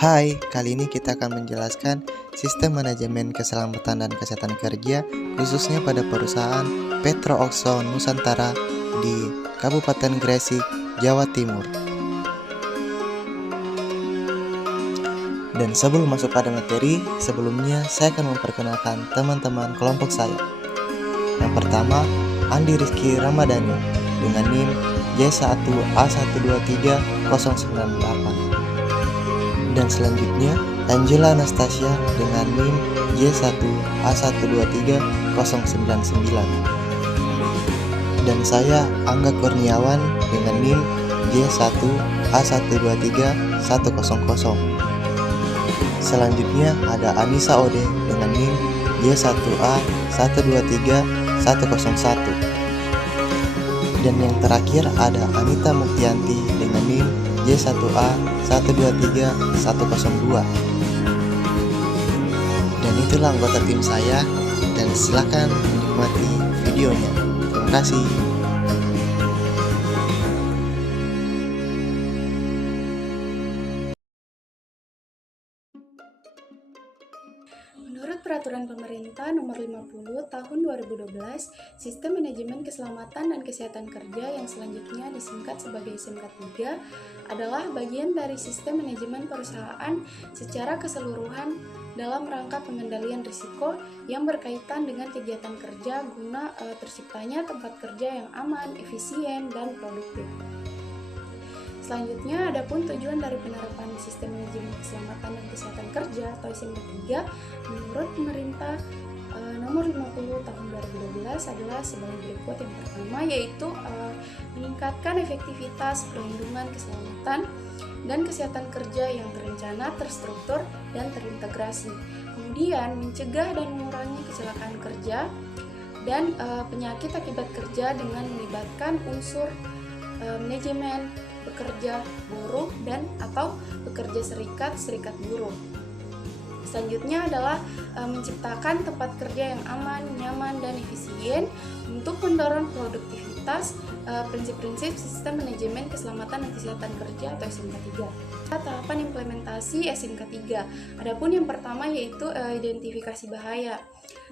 Hai, kali ini kita akan menjelaskan sistem manajemen keselamatan dan kesehatan kerja khususnya pada perusahaan Petro Oxo Nusantara di Kabupaten Gresik, Jawa Timur. Dan sebelum masuk pada materi, sebelumnya saya akan memperkenalkan teman-teman kelompok saya. Yang pertama, Andi Rizky Ramadhani dengan NIM J1A123098. Dan selanjutnya Angela Anastasia dengan NIM J1A123099. Dan saya Angga Kurniawan dengan NIM J1A123100. Selanjutnya ada Anissa Ode dengan NIM J1A123101. Dan yang terakhir ada Anita Muktianti dengan NIM J1A123102. Dan itulah anggota tim saya, dan silakan menikmati videonya. Terima kasih. Menurut Peraturan Pemerintah Nomor 50 Tahun 2012, Sistem Manajemen Keselamatan dan Kesehatan Kerja yang selanjutnya disingkat sebagai SMK 3 adalah bagian dari sistem manajemen perusahaan secara keseluruhan dalam rangka pengendalian risiko yang berkaitan dengan kegiatan kerja guna terciptanya tempat kerja yang aman, efisien, dan produktif. Selanjutnya, adapun tujuan dari penerapan Sistem Manajemen Keselamatan dan Kesehatan Kerja atau SMK 3 menurut Pemerintah Nomor 50 Tahun 2012 adalah sebagai berikut. Yang pertama yaitu meningkatkan efektivitas perlindungan keselamatan dan kesehatan kerja yang terencana, terstruktur, dan terintegrasi. Kemudian mencegah dan mengurangi kecelakaan kerja dan penyakit akibat kerja dengan melibatkan unsur manajemen pekerja buruh dan atau pekerja serikat buruh. Selanjutnya adalah menciptakan tempat kerja yang aman, nyaman, dan efisien untuk mendorong produktivitas, prinsip-prinsip sistem manajemen keselamatan dan kesehatan kerja atau SMK 3. Tahapan implementasi SMK 3. Adapun yang pertama yaitu identifikasi bahaya.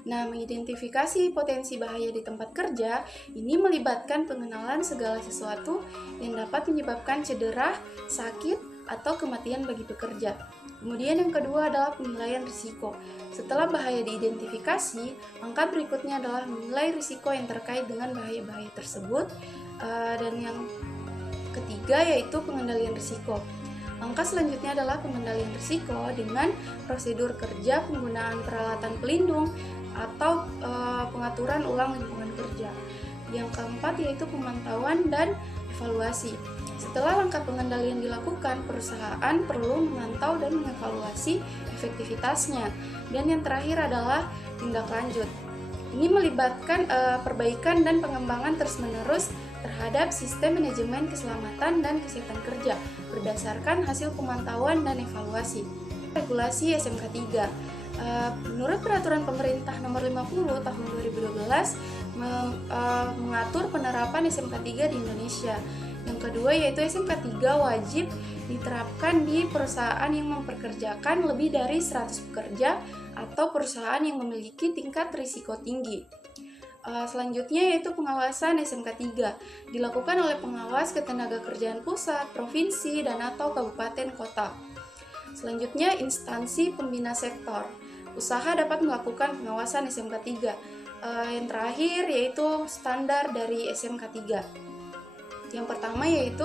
Nah, mengidentifikasi potensi bahaya di tempat kerja ini melibatkan pengenalan segala sesuatu yang dapat menyebabkan cedera, sakit, atau kematian bagi pekerja. Kemudian yang kedua adalah penilaian risiko. Setelah bahaya diidentifikasi, langkah berikutnya adalah menilai risiko yang terkait dengan bahaya-bahaya tersebut. Dan yang ketiga yaitu pengendalian risiko. Langkah selanjutnya adalah pengendalian risiko dengan prosedur kerja, penggunaan peralatan pelindung, atau pengaturan ulang lingkungan kerja. Yang keempat yaitu pemantauan dan evaluasi. Setelah langkah pengendalian dilakukan, perusahaan perlu memantau dan mengevaluasi efektivitasnya. Dan yang terakhir adalah tindak lanjut. Ini melibatkan perbaikan dan pengembangan terus-menerus terhadap sistem manajemen keselamatan dan kesehatan kerja berdasarkan hasil pemantauan dan evaluasi. Regulasi SMK 3. Menurut Peraturan Pemerintah Nomor 50 Tahun 2012 mengatur penerapan SMK 3 di Indonesia. Yang kedua yaitu SMK 3 wajib diterapkan di perusahaan yang mempekerjakan lebih dari 100 pekerja atau perusahaan yang memiliki tingkat risiko tinggi. Selanjutnya yaitu pengawasan SMK 3 dilakukan oleh pengawas ketenagakerjaan pusat, provinsi, dan atau kabupaten kota. Selanjutnya instansi pembina sektor. Usaha dapat melakukan pengawasan SMK 3. Yang terakhir yaitu standar dari SMK 3. Yang pertama yaitu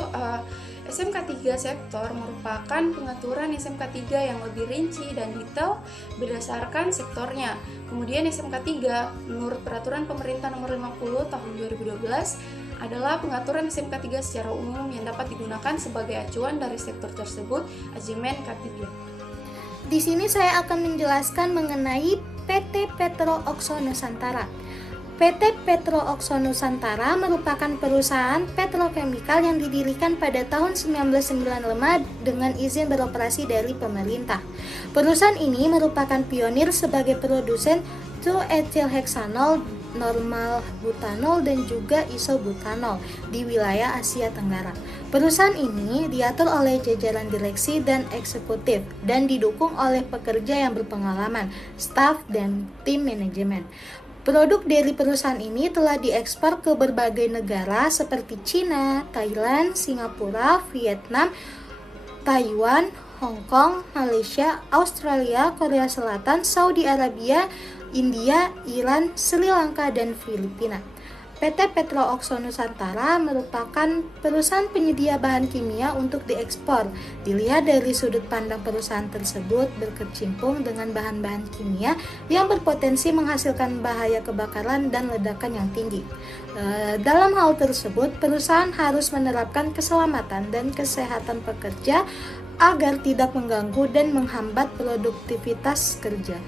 SMK 3 sektor merupakan pengaturan SMK 3 yang lebih rinci dan detail berdasarkan sektornya. Kemudian SMK 3 menurut Peraturan Pemerintah Nomor 50 Tahun 2012 adalah pengaturan SMK 3 secara umum yang dapat digunakan sebagai acuan dari sektor tersebut, Ajimen K3. Di sini saya akan menjelaskan mengenai PT Petro Oxo Nusantara. PT Petro Oxo Nusantara merupakan perusahaan petrokemikal yang didirikan pada tahun 1995 dengan izin beroperasi dari pemerintah. Perusahaan ini merupakan pionir sebagai produsen 2-ethylhexanol, normal butanol, dan juga isobutanol di wilayah Asia Tenggara. Perusahaan ini diatur oleh jajaran direksi dan eksekutif dan didukung oleh pekerja yang berpengalaman, staf, dan tim manajemen. Produk dari perusahaan ini telah diekspor ke berbagai negara seperti China, Thailand, Singapura, Vietnam, Taiwan, Hong Kong, Malaysia, Australia, Korea Selatan, Saudi Arabia, India, Iran, Sri Lanka, dan Filipina. PT Petro Oxo Nusantara merupakan perusahaan penyedia bahan kimia untuk diekspor. Dilihat dari sudut pandang perusahaan tersebut berkecimpung dengan bahan-bahan kimia yang berpotensi menghasilkan bahaya kebakaran dan ledakan yang tinggi. Dalam hal tersebut, perusahaan harus menerapkan keselamatan dan kesehatan pekerja agar tidak mengganggu dan menghambat produktivitas kerja.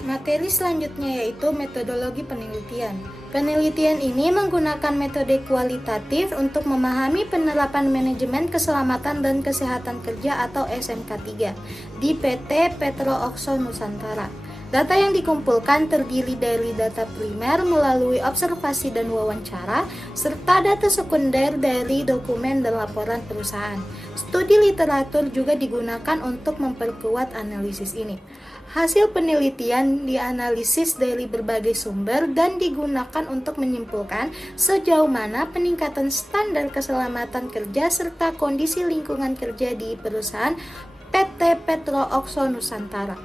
Materi selanjutnya yaitu metodologi penelitian. Penelitian ini menggunakan metode kualitatif untuk memahami penerapan manajemen keselamatan dan kesehatan kerja atau SMK3 di PT Petro Oxo Nusantara. Data yang dikumpulkan terdiri dari data primer melalui observasi dan wawancara, serta data sekunder dari dokumen dan laporan perusahaan. Studi literatur juga digunakan untuk memperkuat analisis ini. Hasil penelitian dianalisis dari berbagai sumber dan digunakan untuk menyimpulkan sejauh mana peningkatan standar keselamatan kerja serta kondisi lingkungan kerja di perusahaan PT Petro Oxo Nusantara.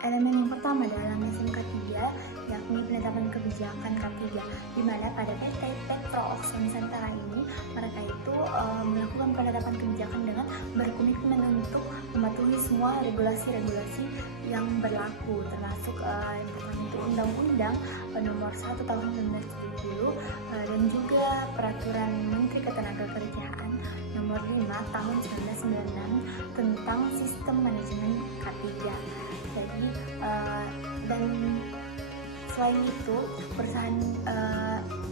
Elemen yang pertama dalam SMK 3 yakni penetapan kebijakan K3, di mana pada PT Petro Oxo Nusantara ini mereka itu melakukan penetapan kebijakan dengan berkomitmen untuk mematuhi semua regulasi-regulasi yang berlaku, termasuk yang pertama itu Undang-Undang Nomor 1 Tahun 1970 dan juga Peraturan Menteri Ketenagakerjaan Nomor 5 Tahun 1996 tentang Sistem Manajemen K3. Jadi dan selain itu perusahaan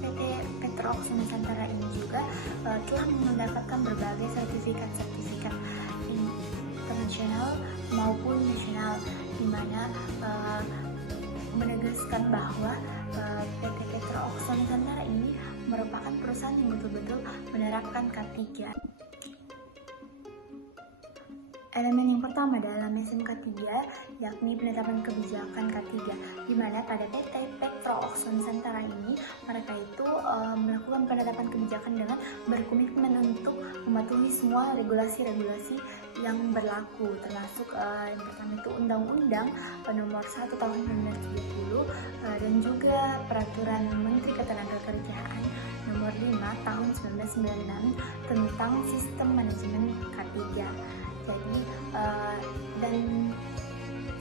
PT Petro Oxo Nusantara ini juga telah mendapatkan berbagai sertifikat internasional maupun nasional, di mana menegaskan bahwa PT Petro Oxo Nusantara ini merupakan perusahaan yang betul-betul menerapkan K3. Elemen yang pertama dalam SMK 3 yakni penetapan kebijakan K3, di mana pada PT Petro Oxo Nusantara ini mereka itu melakukan penetapan kebijakan dengan berkomitmen untuk mematuhi semua regulasi-regulasi yang berlaku, termasuk yang pertama itu Undang-Undang Nomor 1 Tahun 1970 dan juga Peraturan Menteri Ketenagakerjaan Nomor 5 Tahun 1996 tentang Sistem Manajemen K3. Jadi dan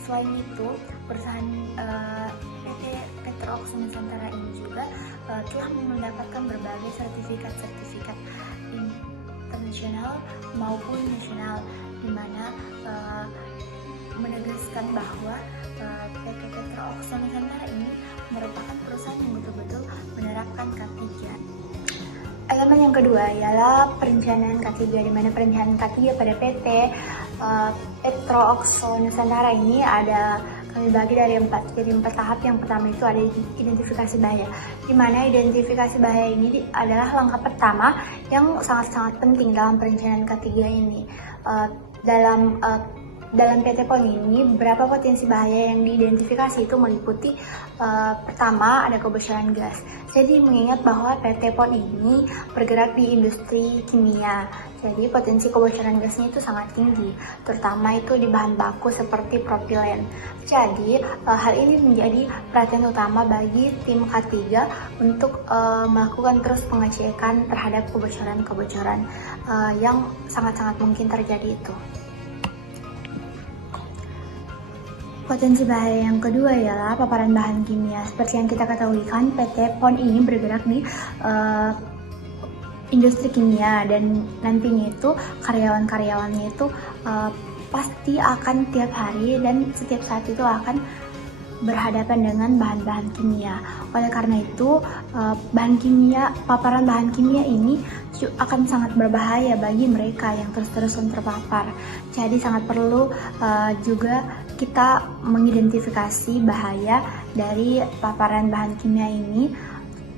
selain itu perusahaan PT Petro Oxo Nusantara ini juga telah mendapatkan berbagai sertifikat internasional maupun nasional, di mana menegaskan bahwa PT Petro Oxo Nusantara ini merupakan perusahaan yang betul-betul menerapkan K3. Elemen yang kedua ialah perencanaan K3, di mana perencanaan K3 pada PT Petro Oxo Nusantara ini kami bagi dari empat tahap. Yang pertama itu ada identifikasi bahaya, di mana identifikasi bahaya ini adalah langkah pertama yang sangat-sangat penting dalam perencanaan K3 ini. Dalam PT PON ini, beberapa potensi bahaya yang diidentifikasi itu meliputi pertama ada kebocoran gas. Jadi mengingat bahwa PT PON ini bergerak di industri kimia, jadi potensi kebocoran gasnya itu sangat tinggi, terutama itu di bahan baku seperti propilen. Jadi hal ini menjadi perhatian utama bagi tim K3 untuk melakukan terus pengecekan terhadap kebocoran-kebocoran yang sangat-sangat mungkin terjadi itu. Potensi bahaya yang kedua ialah paparan bahan kimia. Seperti yang kita ketahui kan, PT PON ini bergerak di industri kimia, dan nantinya itu karyawan-karyawannya itu pasti akan tiap hari dan setiap saat itu akan berhadapan dengan bahan-bahan kimia. Oleh karena itu, paparan bahan kimia ini akan sangat berbahaya bagi mereka yang terus-terusan terpapar. Jadi sangat perlu juga kita mengidentifikasi bahaya dari paparan bahan kimia ini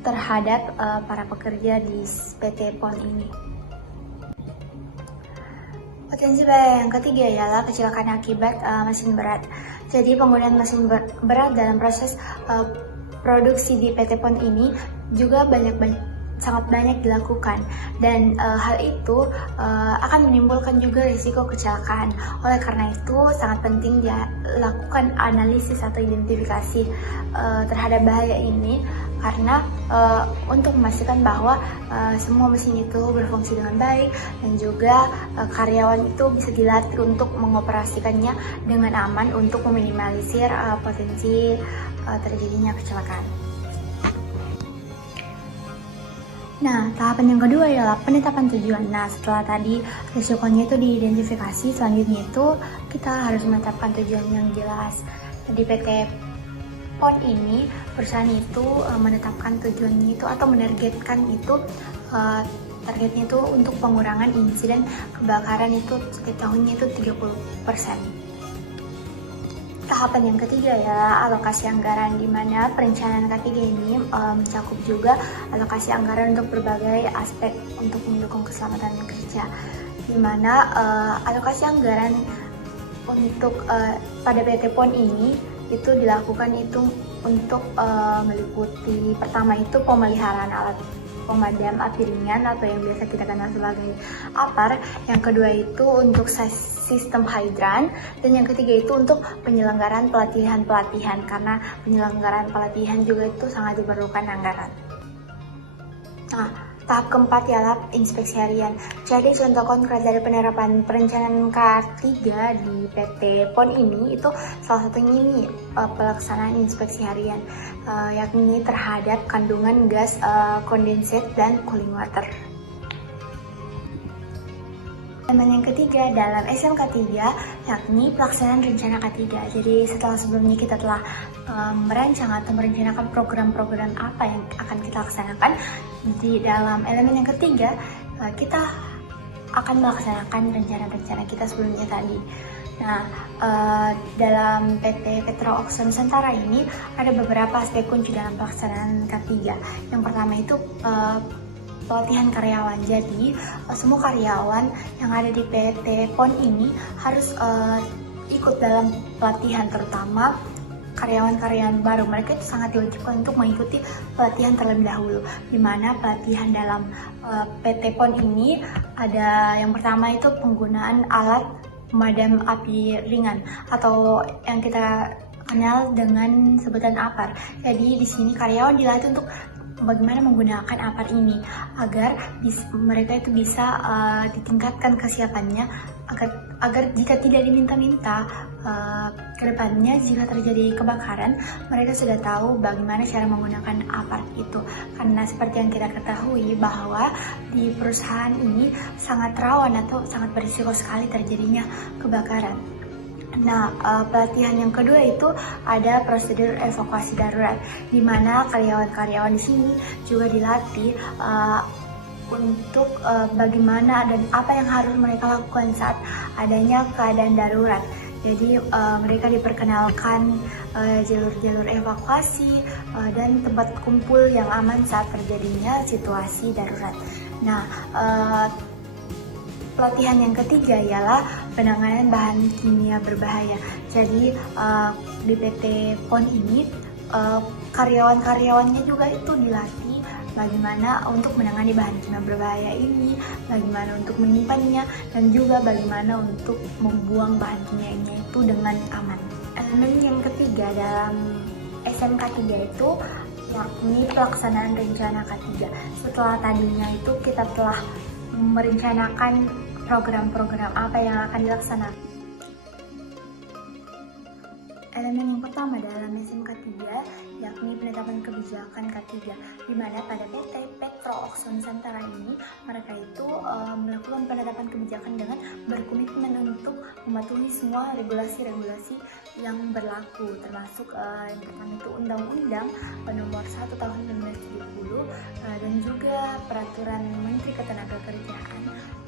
terhadap para pekerja di PT PON ini. Potensi bahaya yang ketiga ialah kecelakaan akibat mesin berat. Jadi penggunaan mesin berat dalam proses produksi di PT PON ini juga sangat banyak dilakukan, dan hal itu akan menimbulkan juga risiko kecelakaan. Oleh karena itu sangat penting dilakukan analisis atau identifikasi terhadap bahaya ini, karena untuk memastikan bahwa semua mesin itu berfungsi dengan baik, dan juga karyawan itu bisa dilatih untuk mengoperasikannya dengan aman untuk meminimalisir potensi terjadinya kecelakaan. Nah, tahapan yang kedua adalah penetapan tujuan. Nah, setelah tadi risikonya itu diidentifikasi, selanjutnya itu kita harus menetapkan tujuan yang jelas. Di PT PON ini, perusahaan itu menetapkan tujuannya itu atau menargetkan itu targetnya itu untuk pengurangan insiden kebakaran itu setiap tahunnya itu 30%. Tahapan yang ketiga adalah alokasi anggaran, di mana perencanaan K3 ini mencakup juga alokasi anggaran untuk berbagai aspek untuk mendukung keselamatan kerja, di mana alokasi anggaran untuk pada PT PON ini itu dilakukan itu untuk meliputi pertama itu pemeliharaan alat pemadam api ringan atau yang biasa kita kenal sebagai APAR, yang kedua itu untuk sistem hidran, dan yang ketiga itu untuk penyelenggaraan pelatihan-pelatihan, karena penyelenggaraan pelatihan juga itu sangat diperlukan anggaran. Nah, tahap keempat ialah inspeksi harian. Jadi contoh konkret dari penerapan perencanaan K3 di PT PON ini itu salah satunya ini pelaksanaan inspeksi harian, yakni terhadap kandungan gas kondensat dan cooling water. Elemen yang ketiga dalam SMK 3 yakni pelaksanaan rencana K3. Jadi setelah sebelumnya kita telah merancang atau merencanakan program-program apa yang akan kita laksanakan, di dalam elemen yang ketiga kita akan melaksanakan rencana-rencana kita sebelumnya tadi. Nah, dalam PT Petro Oxo Nusantara ini ada beberapa aspek kunci dalam pelaksanaan K3. Yang pertama itu pelatihan karyawan. Jadi semua karyawan yang ada di PT PON ini harus ikut dalam pelatihan, terutama karyawan-karyawan baru. Mereka itu sangat diwajibkan untuk mengikuti pelatihan terlebih dahulu, di mana pelatihan dalam PT PON ini ada yang pertama itu penggunaan alat pemadam api ringan atau yang kita kenal dengan sebutan APAR. Jadi di sini karyawan dilatih untuk bagaimana menggunakan APAR ini agar mereka itu bisa ditingkatkan kesiapannya agar jika tidak diminta-minta ke depannya jika terjadi kebakaran, mereka sudah tahu bagaimana cara menggunakan APAR itu. Karena seperti yang kita ketahui bahwa di perusahaan ini sangat rawan atau sangat berisiko sekali terjadinya kebakaran. Nah, pelatihan yang kedua itu ada prosedur evakuasi darurat, di mana karyawan-karyawan di sini juga dilatih untuk bagaimana dan apa yang harus mereka lakukan saat adanya keadaan darurat. Jadi mereka diperkenalkan jalur-jalur evakuasi dan tempat kumpul yang aman saat terjadinya situasi darurat. Nah, pelatihan yang ketiga ialah penanganan bahan kimia berbahaya. Jadi di PT PON ini karyawan-karyawannya juga itu dilatih bagaimana untuk menangani bahan kimia berbahaya ini, bagaimana untuk menyimpannya, dan juga bagaimana untuk membuang bahan kimianya itu dengan aman. Elemen yang ketiga dalam SMK 3 itu yakni pelaksanaan rencana K3. Setelah tadinya itu kita telah merencanakan program-program apa yang akan dilaksanakan. Elemen yang pertama dalam SMK 3 yakni penetapan kebijakan K3, di mana pada PT Petro Oxo Nusantara ini mereka itu melakukan penetapan kebijakan dengan berkomitmen untuk mematuhi semua regulasi-regulasi yang berlaku, termasuk yang pertama itu Undang-Undang Nomor 1 Tahun 1970 dan juga Peraturan Menteri Ketenagakerjaan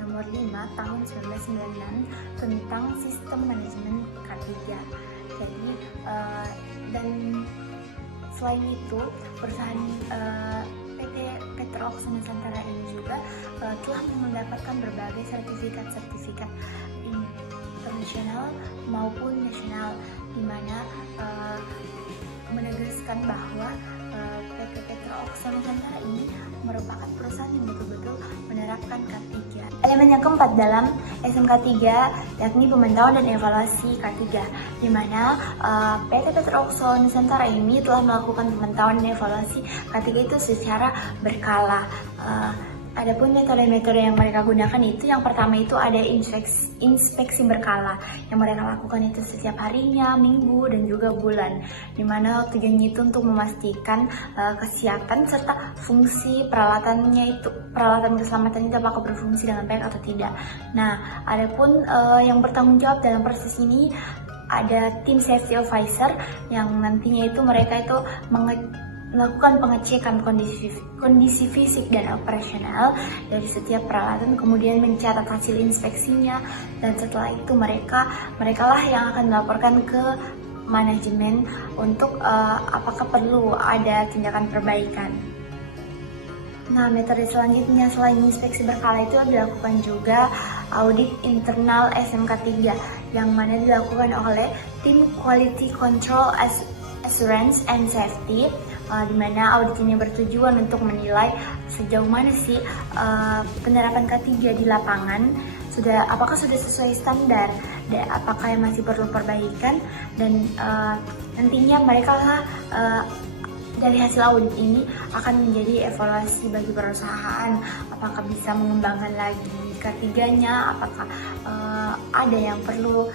Nomor 5 Tahun 1996 tentang Sistem Manajemen K3. Jadi dan selain itu perusahaan PT Petro Oxo Nusantara ini juga telah mendapatkan berbagai sertifikat internasional maupun nasional, di mana menegaskan bahwa PT Petro Oxo Nusantara ini merupakan perusahaan yang betul-betul menerapkan K3. Elemen yang keempat dalam SMK 3 yakni pemantauan dan evaluasi K3, di mana PT Petro Oxo Nusantara ini telah melakukan pemantauan dan evaluasi K3 itu secara berkala. Adapun metode-metode yang mereka gunakan itu, yang pertama itu ada inspeksi berkala yang mereka lakukan itu setiap harinya, minggu, dan juga bulan, dimana tujuannya itu untuk memastikan kesiapan serta fungsi peralatan keselamatan itu apakah berfungsi dengan baik atau tidak. Nah, adapun yang bertanggung jawab dalam proses ini ada tim safety officer yang nantinya itu mereka itu melakukan pengecekan kondisi fisik dan operasional dari setiap peralatan, kemudian mencatat hasil inspeksinya, dan setelah itu mereka lah yang akan melaporkan ke manajemen untuk apakah perlu ada tindakan perbaikan. Nah, metode selanjutnya selain inspeksi berkala itu dilakukan juga audit internal SMK 3 yang mana dilakukan oleh tim Quality Control Assurance and Safety, di mana audit ini bertujuan untuk menilai sejauh mana sih penerapan K3 di lapangan, apakah sudah sesuai standar, dan apakah yang masih perlu perbaikan, dan nantinya mereka lah dari hasil audit ini akan menjadi evaluasi bagi perusahaan, apakah bisa mengembangkan lagi K3-nya, apakah ada yang perlu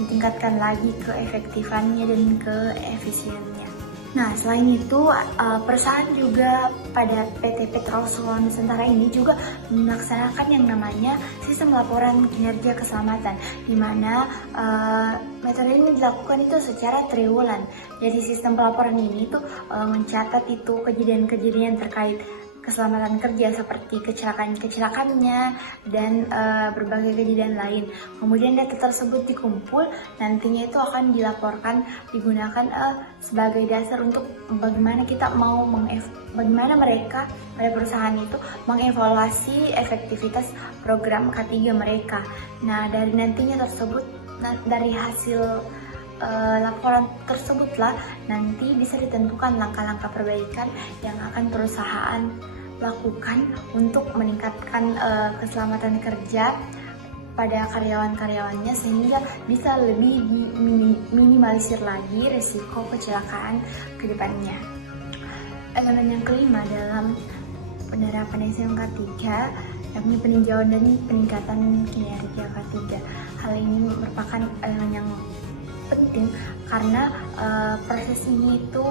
ditingkatkan lagi keefektifannya dan keefisiennya. Nah, selain itu, perusahaan juga pada PT Petro Oxo Nusantara ini juga melaksanakan yang namanya sistem laporan kinerja keselamatan, di mana metode ini dilakukan itu secara triwulan. Jadi sistem pelaporan ini tuh mencatat itu kejadian-kejadian terkait keselamatan kerja seperti kecelakaan-kecelakaannya dan berbagai kejadian lain. Kemudian data tersebut dikumpul, nantinya itu akan dilaporkan, digunakan sebagai dasar untuk bagaimana mereka pada perusahaan itu mengevaluasi efektivitas program K3 mereka. Nah, dari nantinya tersebut, dari hasil laporan tersebutlah nanti bisa ditentukan langkah-langkah perbaikan yang akan perusahaan lakukan untuk meningkatkan keselamatan kerja pada karyawan-karyawannya, sehingga bisa lebih minimalisir lagi risiko kecelakaan ke depannya. Elemen yang kelima dalam penerapan SMK 3 yakni peninjauan dan peningkatan kinerja K3. Hal ini merupakan elemen yang penting karena proses ini itu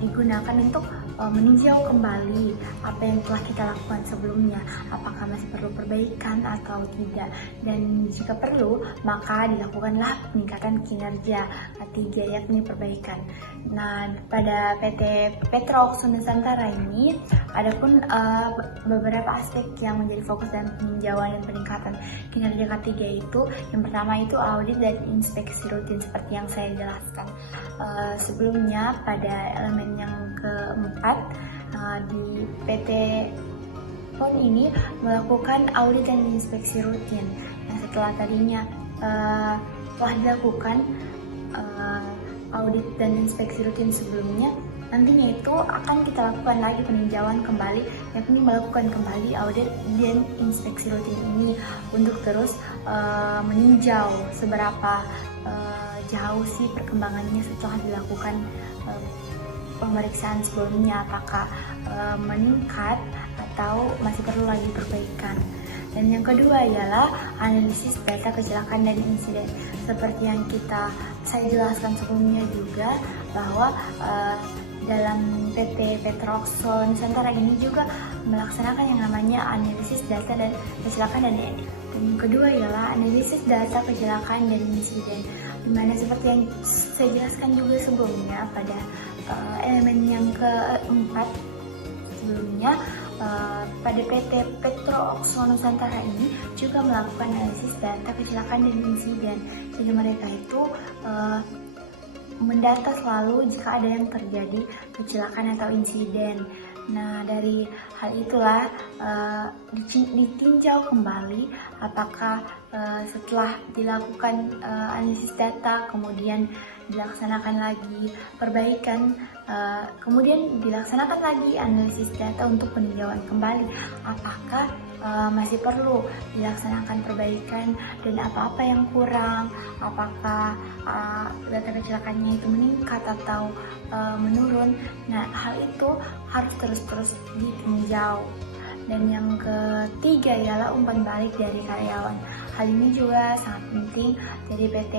digunakan untuk meninjau kembali apa yang telah kita lakukan sebelumnya, apakah masih perlu perbaikan atau tidak, dan jika perlu maka dilakukanlah peningkatan kinerja K3 yakni perbaikan. Nah, pada PT Petro Oxo Nusantara ini adapun beberapa aspek yang menjadi fokus dalam peninjauan dan peningkatan kinerja K3 itu, yang pertama itu audit dan inspeksi rutin seperti yang saya jelaskan sebelumnya. Pada elemen yang keempat, di PT PON ini melakukan audit dan inspeksi rutin. Nah, setelah tadinya telah dilakukan audit dan inspeksi rutin sebelumnya, nantinya itu akan kita lakukan lagi peninjauan kembali, yakni melakukan kembali audit dan inspeksi rutin ini untuk terus meninjau seberapa jauh sih perkembangannya setelah dilakukan pemeriksaan sebelumnya, apakah meningkat atau masih perlu lagi perbaikan. Dan yang kedua ialah analisis data kecelakaan dan insiden. Seperti yang saya jelaskan sebelumnya juga, bahwa dalam PT Petro Oxo Nusantara ini juga melaksanakan yang namanya analisis data dan kecelakaan dan insiden. Dan yang kedua ialah analisis data kecelakaan dan insiden, dimana seperti yang saya jelaskan juga sebelumnya pada elemen yang keempat sebelumnya, pada PT Petro Oxo Nusantara ini juga melakukan analisis data kecelakaan dan insiden. Jadi mereka itu mendata selalu jika ada yang terjadi kecelakaan atau insiden. Nah, dari hal itulah ditinjau kembali apakah setelah dilakukan analisis data, kemudian dilaksanakan lagi perbaikan, kemudian dilaksanakan lagi analisis data untuk peninjauan kembali apakah masih perlu dilaksanakan perbaikan dan apa-apa yang kurang, apakah data kecelakaannya itu meningkat atau menurun. Nah, hal itu harus terus-terus ditinjau. Dan yang ketiga ialah umpan balik dari karyawan. Hal ini juga sangat penting. Jadi PT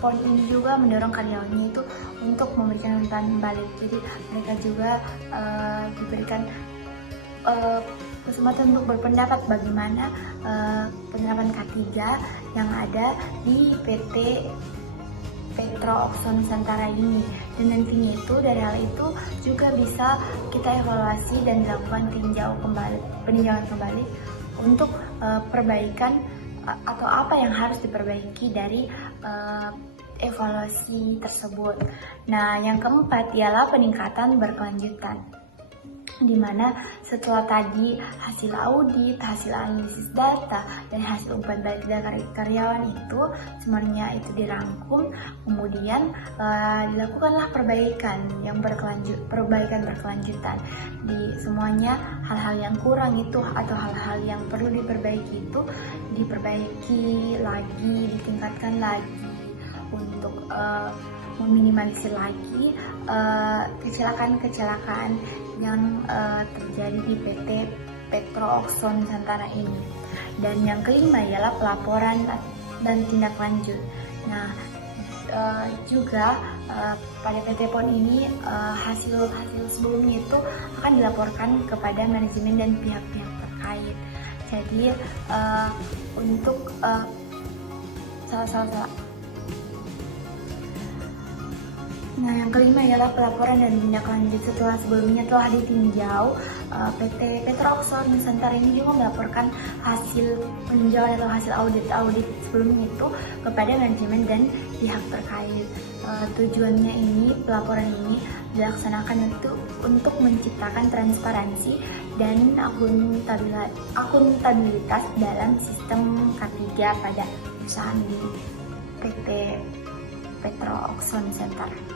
PON ini juga mendorong karyawannya itu untuk memberikan umpan balik. Jadi mereka juga diberikan kesempatan untuk berpendapat bagaimana penerapan K3 yang ada di PT Petro Oxo Nusantara ini. Dan nantinya itu dari hal itu juga bisa kita evaluasi dan dilakukan peninjauan kembali untuk perbaikan atau apa yang harus diperbaiki dari evaluasi tersebut. Nah, yang keempat ialah peningkatan berkelanjutan, di mana setelah tadi hasil audit, hasil analisis data, dan hasil umpan balik dari karyawan itu semuanya itu dirangkum, kemudian dilakukanlah perbaikan berkelanjutan di semuanya. Hal-hal yang kurang itu atau hal-hal yang perlu diperbaiki itu diperbaiki lagi, ditingkatkan lagi untuk meminimalisir lagi kecelakaan-kecelakaan yang terjadi di PT Petro Oxo Nusantara ini. Dan yang kelima ialah pelaporan dan tindak lanjut. Nah, juga pada PT PON ini hasil sebelumnya itu akan dilaporkan kepada manajemen dan pihak-pihak terkait. Jadi untuk Nah, yang kelima ialah pelaporan dan tindak lanjut. Setelah sebelumnya telah ditinjau, PT Petro Oxo Nusantara ini juga melaporkan hasil peninjauan atau hasil audit sebelumnya itu kepada manajemen dan pihak terkait. Tujuannya ini, pelaporan ini dilaksanakan untuk menciptakan transparansi dan akuntabilitas dalam sistem K3 pada perusahaan di PT Petro Oxo Nusantara.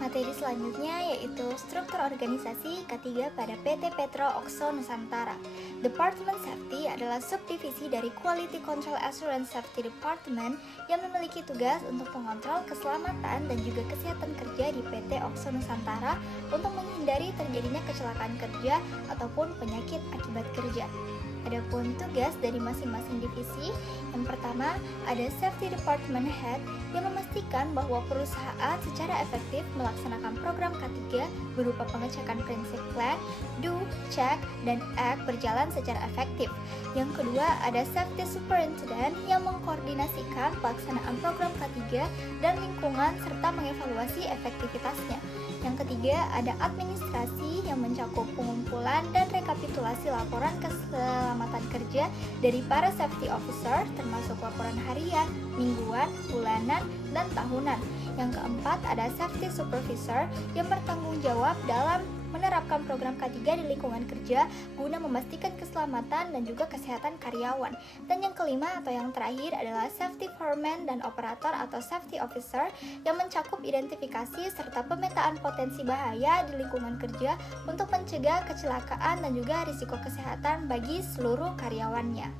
Materi selanjutnya yaitu struktur organisasi K3 pada PT Petro Oxo Nusantara. Departemen Safety adalah subdivisi dari Quality Control Assurance Safety Department yang memiliki tugas untuk mengontrol keselamatan dan juga kesehatan kerja di PT Oxo Nusantara untuk menghindari terjadinya kecelakaan kerja ataupun penyakit akibat kerja. Adapun tugas dari masing-masing divisi, yang pertama ada Safety Department Head yang memastikan bahwa perusahaan secara efektif melaksanakan program K3 berupa pengecekan prinsip plan, do, check, dan act berjalan secara efektif. Yang kedua ada Safety Superintendent yang mengkoordinasikan pelaksanaan program K3 dan lingkungan serta mengevaluasi efektivitasnya. Yang ketiga ada administrasi yang mencakup pengumpulan dan rekapitulasi laporan keselamatan kerja dari para safety officer termasuk laporan harian, mingguan, bulanan, dan tahunan. Yang keempat ada safety supervisor yang bertanggung jawab dalam menerapkan program K3 di lingkungan kerja guna memastikan keselamatan dan juga kesehatan karyawan. Dan yang kelima atau yang terakhir adalah safety foreman dan operator atau safety officer yang mencakup identifikasi serta pemetaan potensi bahaya di lingkungan kerja untuk mencegah kecelakaan dan juga risiko kesehatan bagi seluruh karyawannya.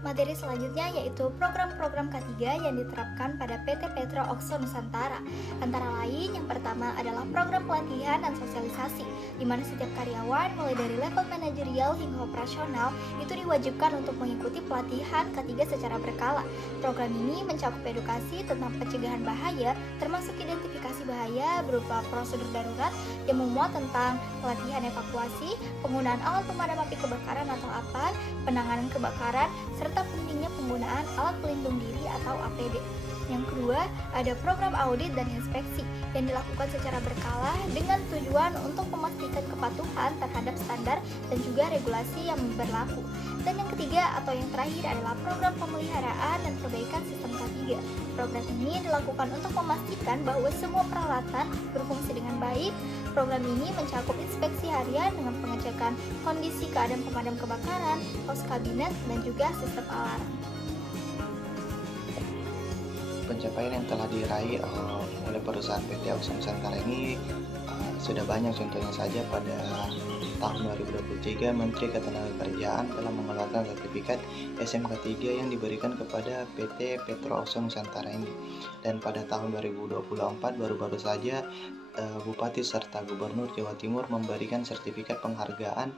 Materi selanjutnya yaitu program-program K3 yang diterapkan pada PT Petro Oxo Nusantara. Antara lain, yang pertama adalah program pelatihan dan sosialisasi, di mana setiap karyawan mulai dari level manajerial hingga operasional itu diwajibkan untuk mengikuti pelatihan K3 secara berkala. Program ini mencakup edukasi tentang pencegahan bahaya, termasuk identifikasi bahaya berupa prosedur darurat yang memuat tentang pelatihan evakuasi, penggunaan alat pemadam api kebakaran atau APAN, penanganan kebakaran, serta serta pentingnya penggunaan alat pelindung diri atau APD. Yang kedua, ada program audit dan inspeksi yang dilakukan secara berkala dengan tujuan untuk memastikan kepatuhan terhadap standar dan juga regulasi yang berlaku. Dan yang ketiga atau yang terakhir adalah program pemeliharaan dan perbaikan sistem K3. Program ini dilakukan untuk memastikan bahwa semua peralatan berfungsi dengan baik. Program ini mencakup inspeksi harian dengan pengecekan kondisi keadaan pemadam kebakaran, pos kabinet, dan juga sistem alarm. Pencapaian yang telah diraih oleh perusahaan PT Oxo Nusantara ini sudah banyak. Contohnya saja pada tahun 2023 Menteri Ketenagakerjaan telah mengeluarkan sertifikat SMK 3 yang diberikan kepada PT Petro Oxo Nusantara ini. Dan pada tahun 2024 baru-baru saja Bupati serta Gubernur Jawa Timur memberikan sertifikat penghargaan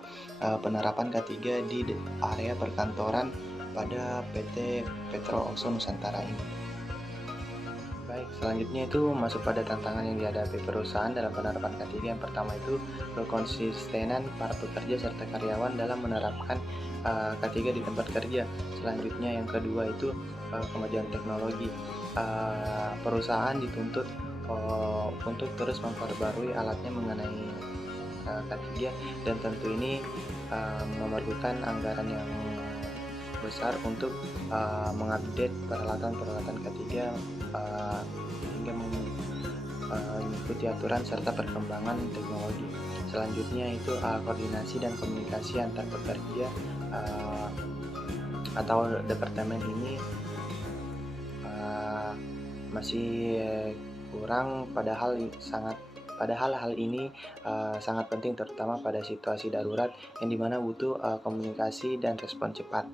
penerapan K3 di area perkantoran pada PT Petro Oxo Nusantara ini. Baik, selanjutnya itu masuk pada tantangan yang dihadapi perusahaan dalam penerapan K3. Yang pertama itu kekonsistenan para pekerja serta karyawan dalam menerapkan K3 di tempat kerja. Selanjutnya yang kedua itu kemajuan teknologi. Perusahaan dituntut untuk terus memperbarui alatnya mengenai K3, dan tentu ini memerlukan anggaran yang besar untuk mengupdate peralatan-peralatan K3 hingga mengikuti aturan serta perkembangan teknologi. Selanjutnya itu koordinasi dan komunikasi antar pekerja atau departemen ini masih kurang, padahal hal ini sangat penting, terutama pada situasi darurat yang dimana butuh komunikasi dan respon cepat.